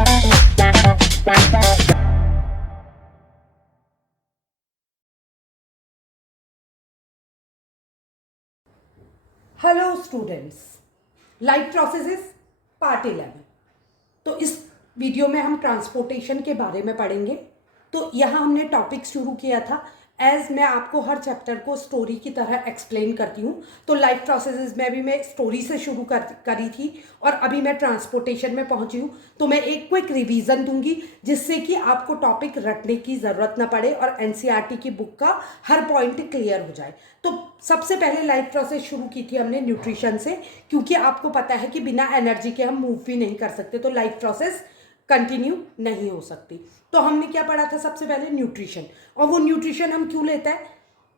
Hello students, life processes part 11। तो इस video में हम ट्रांसपोर्टेशन के बारे में पढ़ेंगे। तो यहाँ हमने टॉपिक शुरू किया था, एज मैं आपको हर चैप्टर को स्टोरी की तरह एक्सप्लेन करती हूँ। तो लाइफ प्रोसेसेस में भी मैं स्टोरी से शुरू करी थी और अभी मैं ट्रांसपोर्टेशन में पहुँची हूँ। तो मैं एक क्विक रिवीजन दूंगी जिससे कि आपको टॉपिक रटने की ज़रूरत ना पड़े और एनसीईआरटी की बुक का हर पॉइंट क्लियर हो जाए। तो सबसे पहले लाइफ प्रोसेस शुरू की थी हमने न्यूट्रिशन से, क्योंकि आपको पता है कि बिना एनर्जी के हम मूव भी नहीं कर सकते, तो लाइफ प्रोसेस कंटिन्यू नहीं हो सकती। तो हमने क्या पढ़ा था? सबसे पहले न्यूट्रिशन। और वो न्यूट्रिशन हम क्यों लेते हैं?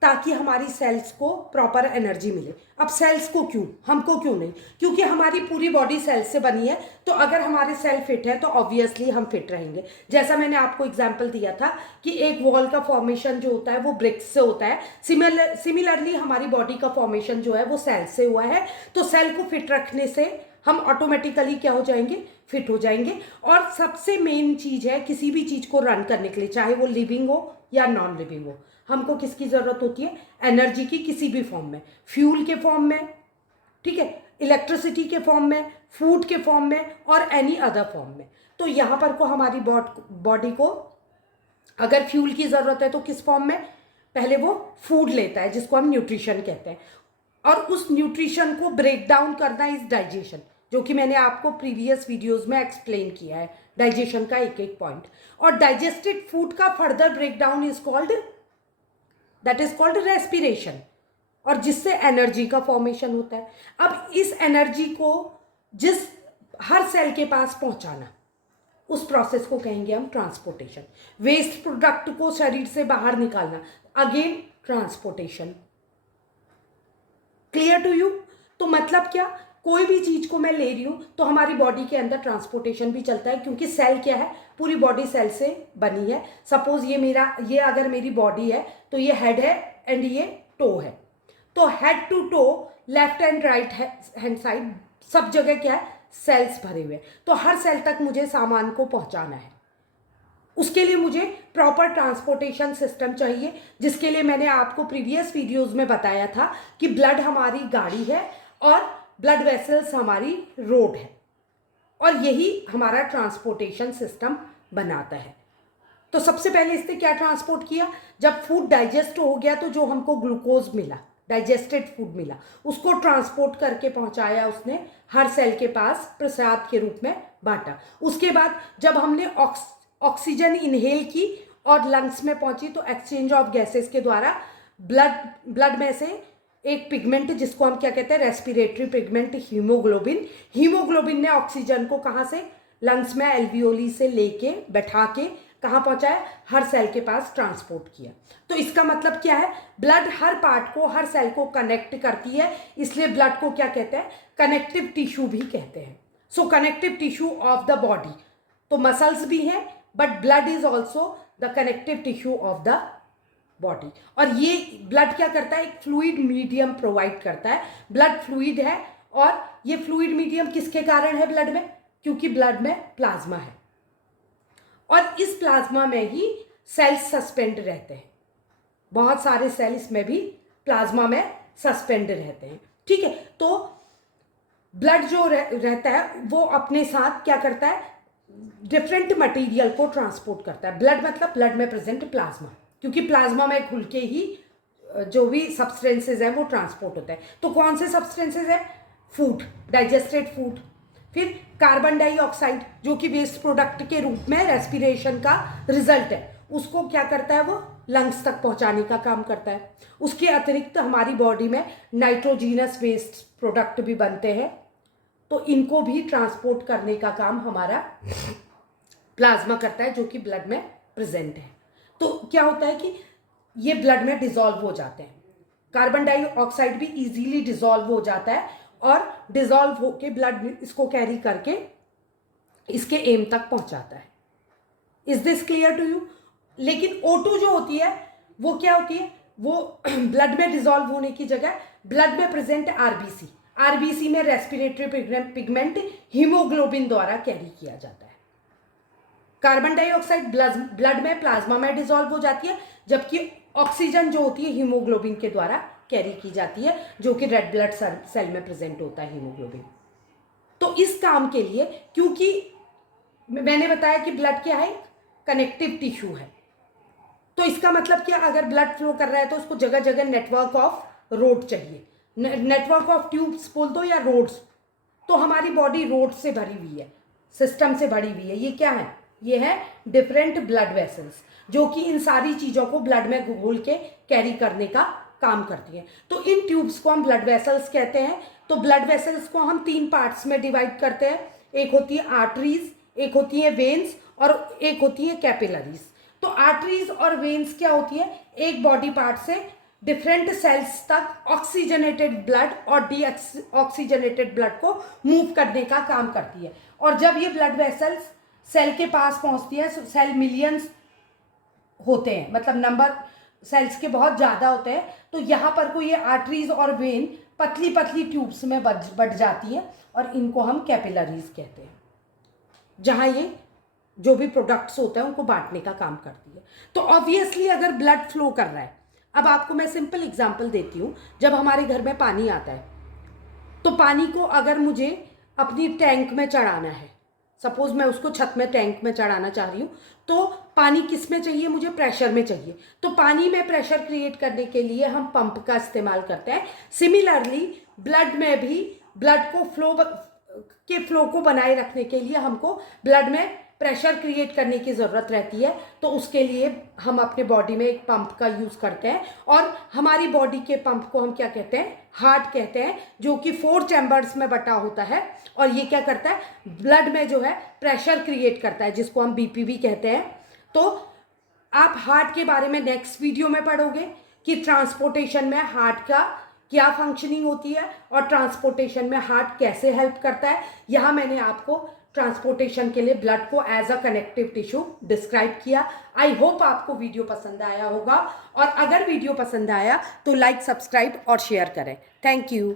ताकि हमारी सेल्स को प्रॉपर एनर्जी मिले। अब सेल्स को क्यों, हमको क्यों नहीं? क्योंकि हमारी पूरी बॉडी सेल्स से बनी है। तो अगर हमारे सेल फिट है तो ऑब्वियसली हम फिट रहेंगे। जैसा मैंने आपको एग्जांपल दिया था कि एक वॉल का फॉर्मेशन जो होता है वो ब्रिक्स से होता है, सिमिलरली हमारी बॉडी का फॉर्मेशन जो है वो सेल से हुआ है। तो सेल को फिट रखने से हम ऑटोमेटिकली क्या हो जाएंगे? फिट हो जाएंगे। और सबसे मेन चीज है किसी भी चीज को रन करने के लिए, चाहे वो लिविंग हो या नॉन लिविंग हो, हमको किसकी जरूरत होती है? एनर्जी की, किसी भी फॉर्म में, फ्यूल के फॉर्म में, ठीक है, इलेक्ट्रिसिटी के फॉर्म में, फूड के फॉर्म में और एनी अदर फॉर्म में। तो यहां पर को हमारी बॉडी को अगर फ्यूल की जरूरत है तो किस फॉर्म में? पहले वो फूड लेता है जिसको हम न्यूट्रिशन कहते हैं, और उस न्यूट्रिशन को ब्रेक डाउन करना इज डाइजेशन, जो कि मैंने आपको प्रीवियस वीडियोस में एक्सप्लेन किया है, डाइजेशन का एक एक पॉइंट। और डाइजेस्टेड फूड का further break down is called, that is called respiration, और जिससे एनर्जी का फॉर्मेशन होता है। अब इस एनर्जी को जिस हर सेल के पास पहुंचाना, उस प्रोसेस को कहेंगे हम ट्रांसपोर्टेशन। वेस्ट प्रोडक्ट को शरीर से बाहर निकालना, again transportation. Clear to you? तो मतलब क्या, कोई भी चीज को मैं ले रही हूं तो हमारी बॉडी के अंदर ट्रांसपोर्टेशन भी चलता है, क्योंकि सेल क्या है? पूरी बॉडी सेल से बनी है। सपोज ये अगर मेरी बॉडी है तो ये हेड है एंड ये टो है। तो head to toe, left and right hand side, सब जगह क्या है? सेल्स भरे हुए। तो हर सेल तक मुझे सामान को पहुंचाना है। उसके लिए मुझे प्रॉपर ट्रांसपोर्टेशन सिस्टम चाहिए, जिसके लिए मैंने आपको प्रीवियस वीडियोस में बताया था कि ब्लड हमारी गाड़ी है और ब्लड वेसल्स हमारी रोड है, और यही हमारा ट्रांसपोर्टेशन सिस्टम बनाता है। तो सबसे पहले इसने क्या ट्रांसपोर्ट किया? जब फूड डाइजेस्ट हो गया तो जो हमको ग्लूकोज मिला, डाइजेस्टेड फूड मिला, उसको ट्रांसपोर्ट करके पहुंचाया उसने हर सेल के पास, प्रसाद के रूप में बांटा। उसके बाद जब हमने ऑक्सीजन इनहेल की और लंग्स में पहुंची तो एक्सचेंज ऑफ गैसेस के द्वारा ब्लड में से एक पिगमेंट, जिसको हम क्या कहते हैं? रेस्पिरेटरी पिगमेंट, हीमोग्लोबिन ने ऑक्सीजन को कहाँ से? लंग्स में एल्वियोली से लेके बैठा के कहाँ पहुंचाया? हर सेल के पास ट्रांसपोर्ट किया। तो इसका मतलब क्या है? ब्लड हर पार्ट को, हर सेल को कनेक्ट करती है, इसलिए ब्लड को क्या कहते हैं? कनेक्टिव टिश्यू भी कहते हैं। So connective tissue of the body, तो मसल्स भी हैं, but blood is also the connective tissue of the body. और ये ब्लड क्या करता है? एक फ्लूइड मीडियम प्रोवाइड करता है। ब्लड फ्लूइड है, और ये फ्लूइड मीडियम किसके कारण है ब्लड में? क्योंकि ब्लड में प्लाज्मा है, और इस प्लाज्मा में ही सेल्स सस्पेंड रहते हैं। बहुत सारे सेल इसमें भी प्लाज्मा में सस्पेंड रहते हैं, ठीक है। तो ब्लड जो रहता है वो अपने साथ क्या करता है? डिफरेंट मटेरियल को ट्रांसपोर्ट करता है। ब्लड मतलब ब्लड में प्रेजेंट प्लाज्मा, क्योंकि प्लाज्मा में घुल के ही जो भी सब्सटेंसेज हैं वो ट्रांसपोर्ट होता है। तो कौन से सब्सटेंसेज हैं? Food, digested food. फिर कार्बन डाइऑक्साइड, जो कि वेस्ट प्रोडक्ट के रूप में रेस्पिरेशन का रिजल्ट है, उसको क्या करता है? वो लंग्स तक पहुंचाने का काम करता है। उसके अतिरिक्त हमारी बॉडी में नाइट्रोजीनस वेस्ट प्रोडक्ट भी बनते हैं, तो इनको भी ट्रांसपोर्ट करने का काम हमारा प्लाज्मा करता है, जो कि ब्लड में प्रेजेंट है। तो क्या होता है कि ये ब्लड में डिसॉल्व हो जाते हैं। कार्बन डाइऑक्साइड भी इजीली डिसॉल्व हो जाता है, और डिसॉल्व होके ब्लड इसको कैरी करके इसके एम तक पहुंचाता है। Is this clear to you? लेकिन O2 जो होती है वो क्या होती है? वो ब्लड में डिसॉल्व होने की जगह ब्लड में प्रेजेंट आरबीसी में रेस्पिरेटरी पिगमेंट हीमोग्लोबिन द्वारा कैरी किया जाता है। कार्बन डाइऑक्साइड ब्लड में, प्लाज्मा में डिसॉल्व हो जाती है, जबकि ऑक्सीजन जो होती है हीमोग्लोबिन के द्वारा कैरी की जाती है, जो कि रेड ब्लड सेल में प्रेजेंट होता है हीमोग्लोबिन। तो इस काम के लिए, क्योंकि मैंने बताया कि ब्लड क्या है, कनेक्टिव टिश्यू है, तो इसका मतलब क्या, अगर ब्लड फ्लो कर रहा है तो उसको जगह जगह नेटवर्क ऑफ रोड चाहिए, नेटवर्क ऑफ ट्यूब्स बोल दो या रोड्स। तो हमारी बॉडी रोड से भरी हुई है, सिस्टम से भरी हुई है। ये क्या है, ये है डिफरेंट ब्लड वेसल्स, जो कि इन सारी चीज़ों को ब्लड में घोल के कैरी करने का काम करती है। तो इन ट्यूब्स को हम ब्लड वेसल्स कहते हैं। तो ब्लड वेसल्स को हम 3 पार्ट्स में डिवाइड करते हैं, एक होती है आर्टरीज, एक होती है वेन्स और एक होती है कैपिलरीज। तो आर्टरीज और वेन्स क्या होती है, एक बॉडी पार्ट से डिफरेंट सेल्स तक ऑक्सीजनेटेड ब्लड और डीऑक्सीजनेटेड ब्लड को मूव करने का काम करती है। और जब ये ब्लड वेसल्स सेल के पास पहुंचती है, सेल मिलियंस होते हैं, मतलब नंबर सेल्स के बहुत ज़्यादा होते हैं, तो यहाँ पर को ये आर्टरीज और वेन पतली पतली ट्यूब्स में बढ़ जाती है और इनको हम कैपिलरीज कहते हैं, जहाँ ये जो भी प्रोडक्ट्स होते हैं उनको बांटने का काम करती है। तो ऑब्वियसली अगर ब्लड फ्लो कर रहा है, अब आपको मैं सिंपल एग्जांपल देती हूँ, जब हमारे घर में पानी आता है, तो पानी को अगर मुझे अपनी टैंक में चढ़ाना है, सपोज मैं उसको छत में टैंक में चढ़ाना चाह रही हूँ, तो पानी किस में चाहिए, मुझे प्रेशर में चाहिए। तो पानी में प्रेशर क्रिएट करने के लिए हम पंप का इस्तेमाल करते हैं। सिमिलरली ब्लड में भी ब्लड को फ्लो को बनाए रखने के लिए हमको ब्लड में प्रेशर क्रिएट करने की ज़रूरत रहती है। तो उसके लिए हम अपने बॉडी में एक पंप का यूज़ करते हैं, और हमारी बॉडी के पंप को हम क्या कहते हैं, हार्ट कहते हैं, जो कि 4 चैम्बर्स में बटा होता है। और ये क्या करता है, ब्लड में जो है प्रेशर क्रिएट करता है, जिसको हम बीपी भी कहते हैं। तो आप हार्ट के बारे में नेक्स्ट वीडियो में पढ़ोगे कि ट्रांसपोर्टेशन में हार्ट का क्या फंक्शनिंग होती है और ट्रांसपोर्टेशन में हार्ट कैसे हेल्प करता है। यहाँ मैंने आपको ट्रांसपोर्टेशन के लिए ब्लड को as a connective tissue describe किया। आई होप आपको वीडियो पसंद आया होगा, और अगर वीडियो पसंद आया तो लाइक, सब्सक्राइब और शेयर करें। Thank you.